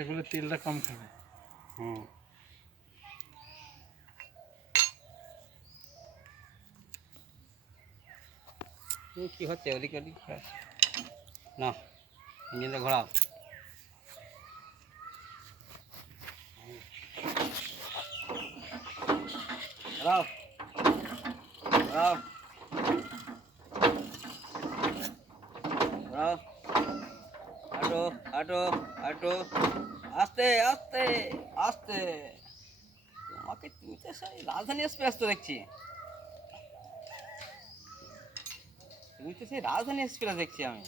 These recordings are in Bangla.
এগুলো তেলটা কম খাবে। হুম। কি হচ্ছে ওদিকে ওদিক না, ইঞ্জিনটা ঘোরাও। ঘোরাও ঘোরাও ঘোরাও, হাঁটো হাঁটো হাঁটো, আস্তে আস্তে আস্তে। তোমাকে তুমি তো সেই রাজধানী এক্সপ্রেস তো দেখছি, তুমি তো সেই রাজধানী এক্সপ্রেস দেখছি আমি।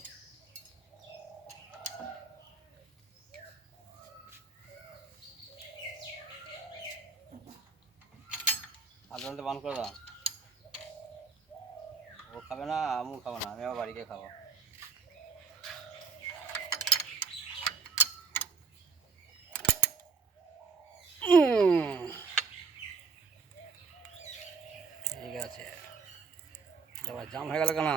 আদালতে বান করে দাও। ও খাবে না, আমিও খাবো না, আমি আমার বাড়িতে খাবো। ঠিক আছে, জাম হয়ে গেল কেন?